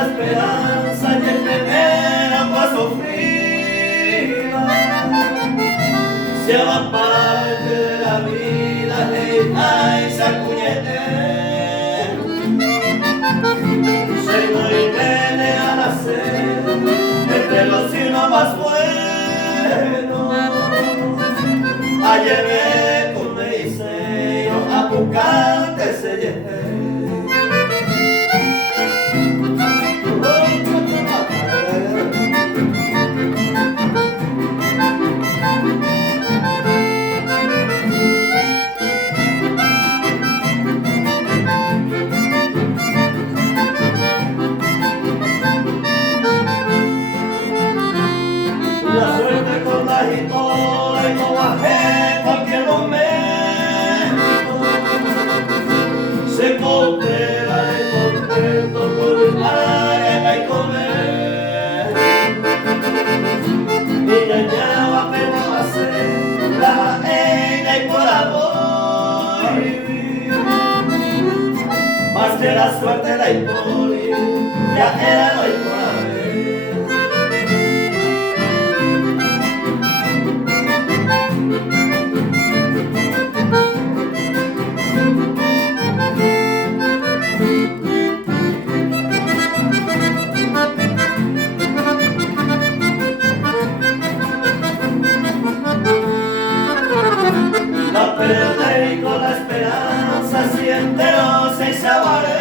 Esperanza y el primer paso frío se va parte de la vida y se acuñete se viene a nacer entre los signos más buenos ayer ve con me dice yo a tu cante se lleve. La suerte con la historia y no bajé en cualquier momento se coopera de contento con la y comer ella ya va apenas a ser la ella y por amor vivir más que la suerte la historia ya era no hay por haber. La perdí con la esperanza, si enteros y se avaré.